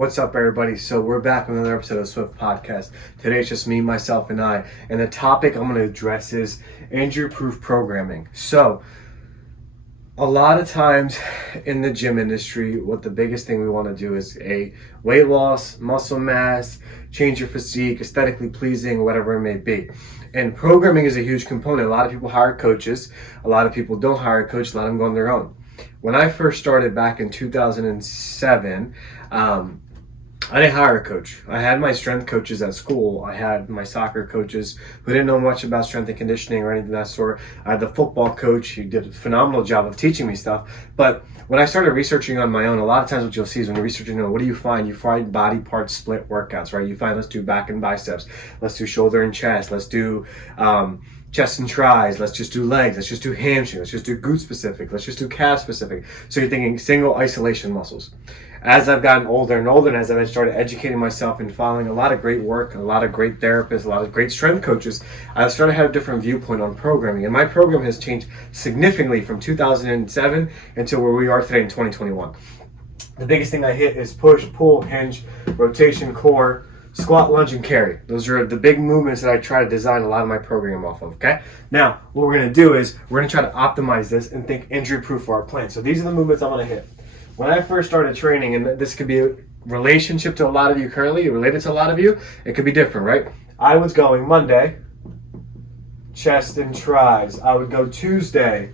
What's up, everybody? So we're back with another episode of Swift Podcast. Today it's just me, myself, and I. And the topic I'm going to address is injury-proof programming. So a lot of times in the gym industry, what the biggest thing we want to do is weight loss, muscle mass, change your physique, aesthetically pleasing, whatever it may be. And programming is a huge component. A lot of people hire coaches. A lot of people don't hire a coach. A lot of them go on their own. When I first started back in 2007, I didn't hire a coach. I had my strength coaches at school. I had my soccer coaches who didn't know much about strength and conditioning or anything of that sort. I had the football coach. He did a phenomenal job of teaching me stuff. But when I started researching on my own, a lot of times what you'll see is when you're researching, what do you find? You find body part split workouts, right? You find, let's do back and biceps. Let's do shoulder and chest. Let's do chest and tries. Let's just do legs. Let's just do hamstring. Let's just do glute specific. Let's just do calf specific. So you're thinking single isolation muscles. As I've gotten older and older, and as I've started educating myself and following a lot of great work, a lot of great therapists, a lot of great strength coaches, I've started to have a different viewpoint on programming. And my program has changed significantly from 2007 until where we are today in 2021. The biggest thing I hit is push, pull, hinge, rotation, core, squat, lunge, and carry. Those are the big movements that I try to design a lot of my program off of, okay? Now, what we're going to do is we're going to try to optimize this and think injury-proof for our plan. So these are the movements I'm going to hit. When I first started training, and this could be a relationship to a lot of you currently, related to a lot of you, it could be different, right? I was going Monday, chest and tries. I would go Tuesday,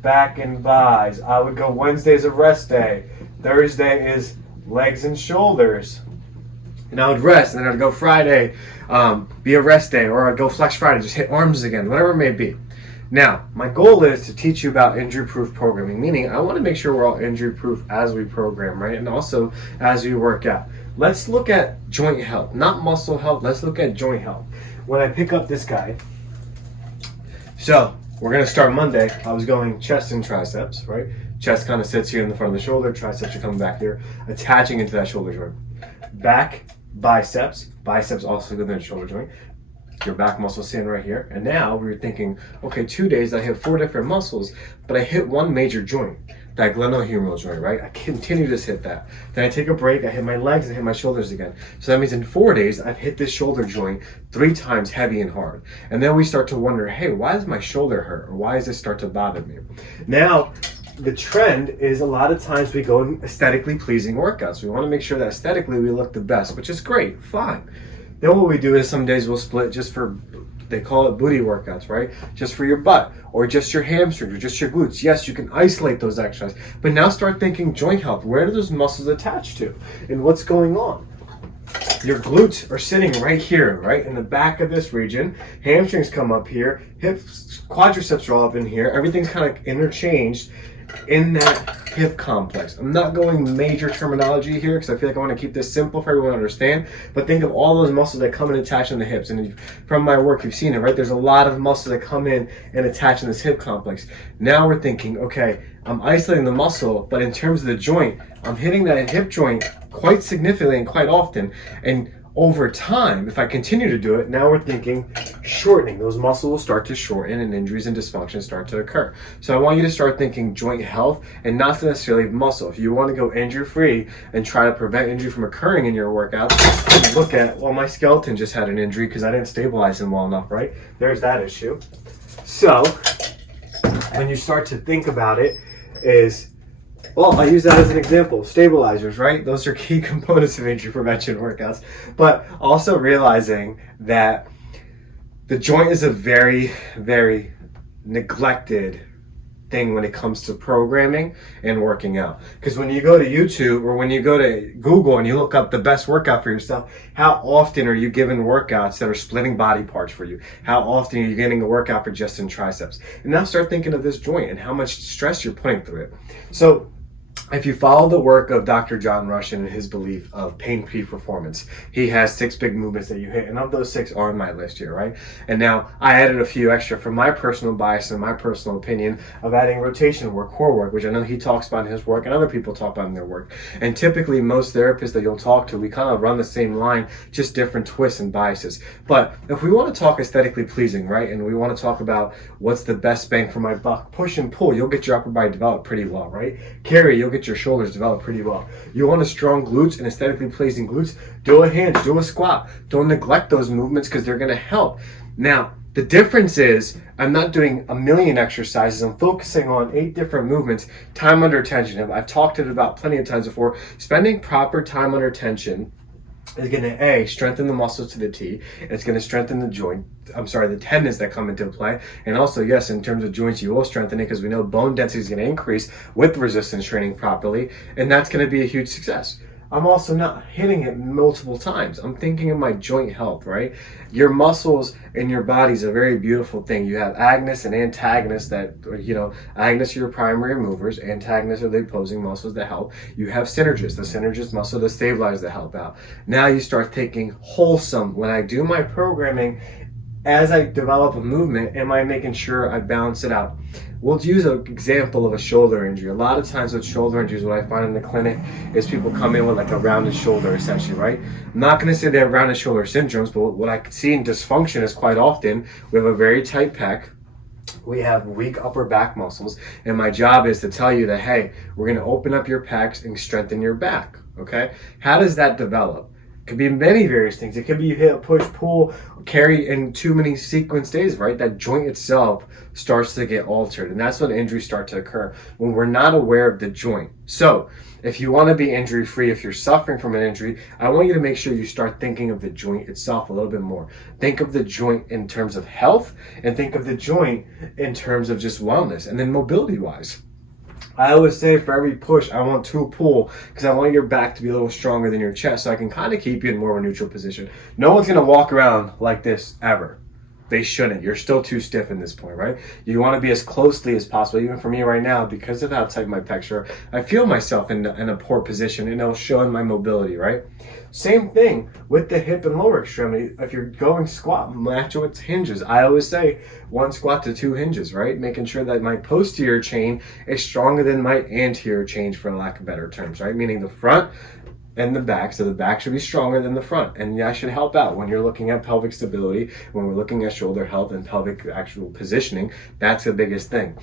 back and bis. I would go Wednesday as a rest day. Thursday is legs and shoulders. And I would rest, and then I'd go Friday, be a rest day, or I'd go flex Friday, just hit arms again, whatever it may be. Now, my goal is to teach you about injury-proof programming, meaning I want to make sure we're all injury-proof as we program, right? And also as we work out. Let's look at joint health, not muscle health. Let's look at joint health. When I pick up this guy, so we're going to start Monday. I was going chest and triceps, right? Chest kind of sits here in the front of the shoulder. Triceps are coming back here, attaching into that shoulder joint. Back, biceps. Biceps also go to the shoulder joint. Your back muscle sitting right here. And now we're thinking, okay, 2 days I hit 4 different muscles, but I hit one major joint, that glenohumeral joint, right? I continue to hit that. Then I take a break, I hit my legs and hit my shoulders again. So that means in 4 days, I've hit this shoulder joint 3 times heavy and hard. And then we start to wonder, hey, why does my shoulder hurt? Or why does this start to bother me? Now, the trend is a lot of times we go in aesthetically pleasing workouts. We want to make sure that aesthetically we look the best, which is great, fine. Then what we do is some days we'll split just for, they call it booty workouts, right? Just for your butt, or just your hamstrings, or just your glutes. Yes, you can isolate those exercises, but now start thinking joint health. Where do those muscles attach to? And what's going on? Your glutes are sitting right here, right? In the back of this region. Hamstrings come up here. Hips, quadriceps are all up in here. Everything's kind of interchanged in that hip complex. I'm not going major terminology here because I feel like I want to keep this simple for everyone to understand, but think of all those muscles that come and attach on the hips. And from my work, you've seen it, right? There's a lot of muscles that come in and attach in this hip complex. Now we're thinking, okay, I'm isolating the muscle, but in terms of the joint, I'm hitting that hip joint quite significantly and quite often. And over time, if I continue to do it, now we're thinking shortening. Those muscles will start to shorten and injuries and dysfunctions start to occur. So I want you to start thinking joint health and not necessarily muscle. If you want to go injury-free and try to prevent injury from occurring in your workouts, look at, well, my skeleton just had an injury because I didn't stabilize him well enough, right? There's that issue. So when you start to think about it is, well, I use that as an example. Stabilizers, right? Those are key components of injury prevention workouts. But also realizing that the joint is a very, very neglected thing when it comes to programming and working out. Because when you go to YouTube or when you go to Google and you look up the best workout for yourself, how often are you given workouts that are splitting body parts for you? How often are you getting a workout for chest and triceps? And now start thinking of this joint and how much stress you're putting through it. So if you follow the work of Dr. John Rush and his belief of pain-free performance, he has 6 big movements that you hit, and of those 6 are on my list here, right? And now I added a few extra from my personal bias and my personal opinion of adding rotation work, core work, which I know he talks about in his work and other people talk about in their work. And typically most therapists that you'll talk to, we kind of run the same line, just different twists and biases. But if we want to talk aesthetically pleasing, right, and we want to talk about what's the best bang for my buck, push and pull, you'll get your upper body developed pretty well, right? Carry, you'll get your shoulders developed pretty well. You want a strong glutes and aesthetically pleasing glutes, do a hinge, do a squat. Don't neglect those movements because they're going to help. Now, the difference is I'm not doing a million exercises. I'm focusing on 8 different movements, time under tension. I've talked it about plenty of times before. Spending proper time under tension is going to strengthen the muscles to the T. It's going to strengthen the tendons that come into play. And also, yes, in terms of joints, you will strengthen it because we know bone density is going to increase with resistance training properly. And that's going to be a huge success. I'm also not hitting it multiple times. I'm thinking of my joint health, right? Your muscles in your body is a very beautiful thing. You have agonists and antagonists that, agonists are your primary movers. Antagonists are the opposing muscles that help. You have synergists, the synergist muscle, the stabilizers that help out. Now you start thinking wholesome. When I do my programming, as I develop a movement, am I making sure I balance it out? We'll use an example of a shoulder injury. A lot of times with shoulder injuries, what I find in the clinic is people come in with like a rounded shoulder, essentially, right? I'm not going to say they have rounded shoulder syndromes, but what I see in dysfunction is quite often we have a very tight pec, we have weak upper back muscles, and my job is to tell you that, hey, we're going to open up your pecs and strengthen your back, okay? How does that develop? It could be many various things. It could be you hit a push, pull, carry in too many sequence days, right? That joint itself starts to get altered. And that's when injuries start to occur, when we're not aware of the joint. So if you want to be injury free, if you're suffering from an injury, I want you to make sure you start thinking of the joint itself a little bit more. Think of the joint in terms of health, and think of the joint in terms of just wellness, and then mobility wise. I always say for every push, I want 2 pull because I want your back to be a little stronger than your chest so I can kind of keep you in more of a neutral position. No one's going to walk around like this ever. They shouldn't. You're still too stiff in this point, right? You want to be as closely as possible. Even for me right now, because of how tight my pecs are, I feel myself in a poor position, and it'll show in my mobility, right? Same thing with the hip and lower extremity. If you're going squat, match it with hinges. I always say 1 squat to 2 hinges, right? Making sure that my posterior chain is stronger than my anterior chain, for lack of better terms, right? Meaning the front and the back. So the back should be stronger than the front. And that should help out when you're looking at pelvic stability, when we're looking at shoulder health and pelvic actual positioning. That's the biggest thing.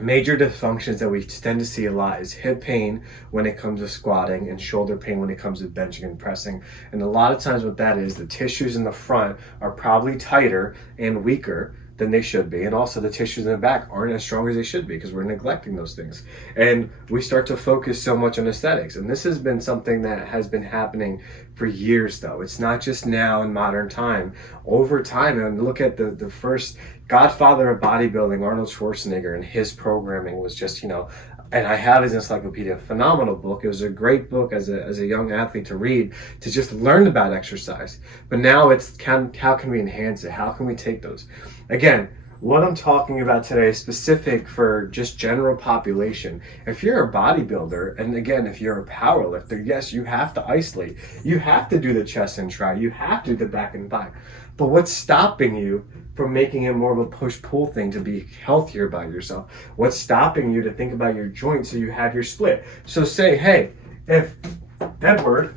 Major dysfunctions that we tend to see a lot is hip pain when it comes to squatting and shoulder pain when it comes to benching and pressing. And a lot of times what that is, the tissues in the front are probably tighter and weaker than they should be. And also the tissues in the back aren't as strong as they should be because we're neglecting those things. And we start to focus so much on aesthetics. And this has been something that has been happening for years though. It's not just now in modern time. Over time, and look at the first godfather of bodybuilding, Arnold Schwarzenegger, and his programming was just, and I have his encyclopedia, phenomenal book. It was a great book as a young athlete to read, to just learn about exercise. But now it's how can we enhance it? How can we take those? Again, what I'm talking about today is specific for just general population. If you're a bodybuilder, and again, if you're a power lifter, yes, you have to isolate. You have to do the chest and try. You have to do the back and thigh. But what's stopping you from making it more of a push-pull thing to be healthier by yourself? What's stopping you to think about your joints so you have your split? So say, hey, if Edward,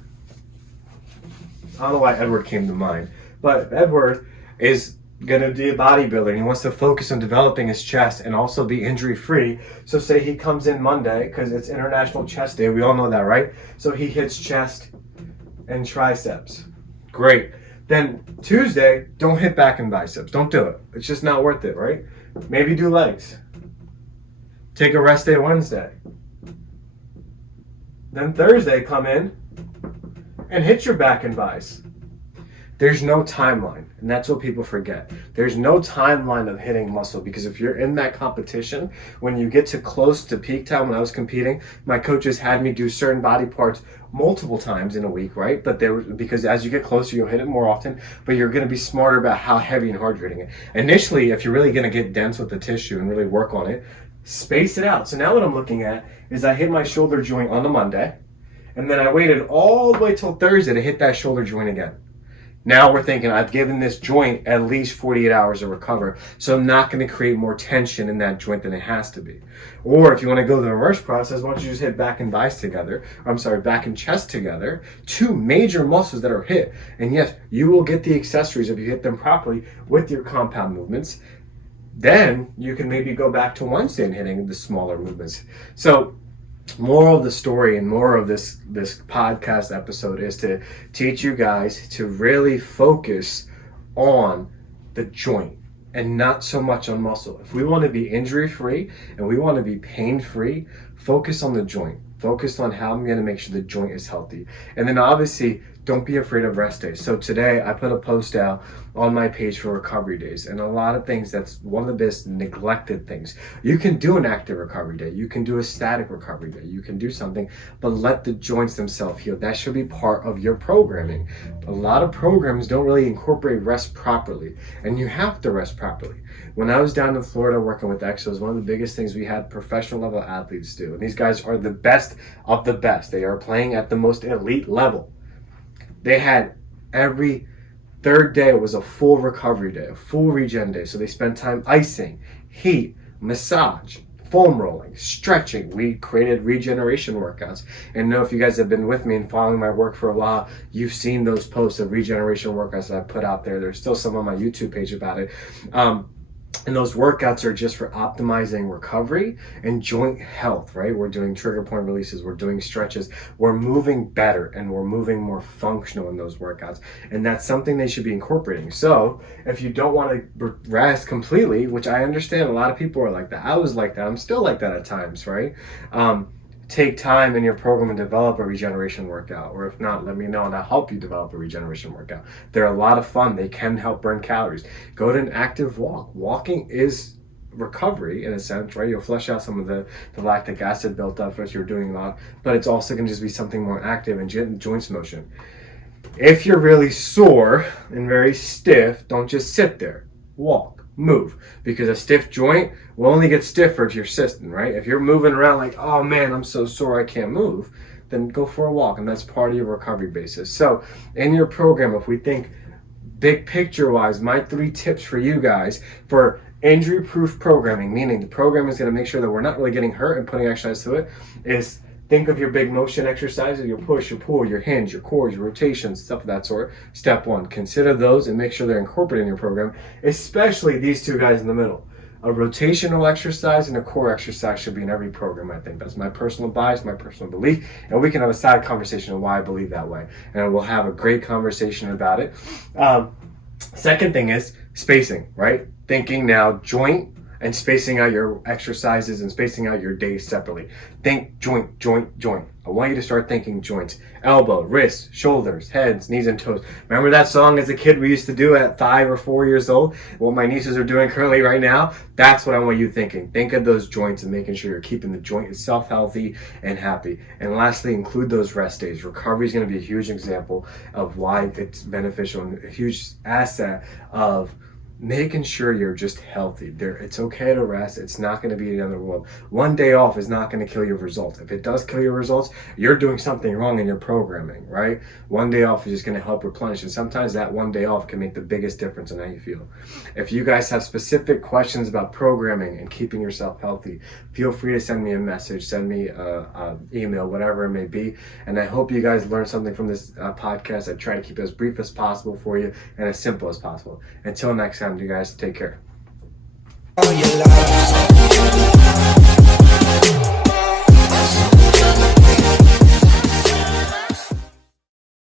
I don't know why Edward came to mind, but if Edward is going to be a bodybuilder and he wants to focus on developing his chest and also be injury-free. So say he comes in Monday because it's International Chest Day. We all know that, right? So he hits chest and triceps. Great. Then Tuesday, don't hit back and biceps. Don't do it. It's just not worth it, right? Maybe do legs. Take a rest day Wednesday. Then Thursday, come in and hit your back and biceps. There's no timeline, and that's what people forget. There's no timeline of hitting muscle, because if you're in that competition, when you get to close to peak time, when I was competing, my coaches had me do certain body parts multiple times in a week, right? But because as you get closer, you'll hit it more often, but you're going to be smarter about how heavy and hard you're hitting it. Initially, if you're really going to get dense with the tissue and really work on it, space it out. So now what I'm looking at is I hit my shoulder joint on the Monday, and then I waited all the way till Thursday to hit that shoulder joint again. Now we're thinking I've given this joint at least 48 hours to recover, so I'm not going to create more tension in that joint than it has to be. Or if you want to go the reverse process, why don't you just hit back and biceps together, back and chest together, 2 major muscles that are hit. And yes, you will get the accessories if you hit them properly with your compound movements. Then you can maybe go back to Wednesday and hitting the smaller movements. So moral of the story and more of this podcast episode is to teach you guys to really focus on the joint and not so much on muscle. If we want to be injury free and we want to be pain free, focus on the joint. Focus on how I'm going to make sure the joint is healthy. And then obviously, don't be afraid of rest days. So today I put a post out on my page for recovery days, and a lot of things, that's one of the best neglected things. You can do an active recovery day. You can do a static recovery day. You can do something, but let the joints themselves heal. That should be part of your programming. A lot of programs don't really incorporate rest properly, and you have to rest properly. When I was down in Florida working with Exos, one of the biggest things we had professional level athletes do, and these guys are the best of the best. They are playing at the most elite level. They had every third day was a full recovery day, a full regen day. So they spent time icing, heat, massage, foam rolling, stretching. We created regeneration workouts. And know if you guys have been with me and following my work for a while, you've seen those posts of regeneration workouts that I put out there. There's still some on my YouTube page about it. And those workouts are just for optimizing recovery and joint health, right? We're doing trigger point releases, we're doing stretches, we're moving better and we're moving more functional in those workouts. And that's something they should be incorporating. So if you don't want to rest completely, which I understand a lot of people are like that. I was like that. I'm still like that at times, right? Take time in your program and develop a regeneration workout. Or if not, let me know and I'll help you develop a regeneration workout. They're a lot of fun. They can help burn calories. Go to an active walk. Walking is recovery in a sense, right? You'll flush out some of the lactic acid built up as you're doing a lot, but it's also going to just be something more active and joints motion. If you're really sore and very stiff, don't just sit there. Walk. Move, because a stiff joint will only get stiffer if you're sitting, right? If you're moving around like, oh man, I'm so sore I can't move, then go for a walk, and that's part of your recovery basis. So in your program, if we think big picture wise, my 3 tips for you guys for injury proof programming, meaning the program is going to make sure that we're not really getting hurt and putting exercise to it, is think of your big motion exercises, your push, your pull, your hinge, your core, your rotations, stuff of that sort. Step 1, consider those and make sure they're incorporated in your program, especially these 2 guys in the middle. A rotational exercise and a core exercise should be in every program, I think. That's my personal bias, my personal belief, and we can have a side conversation on why I believe that way. And we'll have a great conversation about it. Second thing is spacing, right? Thinking now joint and spacing out your exercises and spacing out your days separately. Think joint, joint, joint. I want you to start thinking joints. Elbow, wrists, shoulders, heads, knees, and toes. Remember that song as a kid we used to do at 5 or 4 years old? What my nieces are doing currently right now? That's what I want you thinking. Think of those joints and making sure you're keeping the joint itself healthy and happy. And lastly, include those rest days. Recovery is going to be a huge example of why it's beneficial and a huge asset of making sure you're just healthy. It's okay to rest. It's not going to be the end of the world. One day off is not going to kill your results. If it does kill your results, you're doing something wrong in your programming, right? One day off is just going to help replenish. And sometimes that one day off can make the biggest difference in how you feel. If you guys have specific questions about programming and keeping yourself healthy, feel free to send me a message, send me an email, whatever it may be. And I hope you guys learned something from this podcast. I try to keep it as brief as possible for you and as simple as possible. Until next time, you guys take care.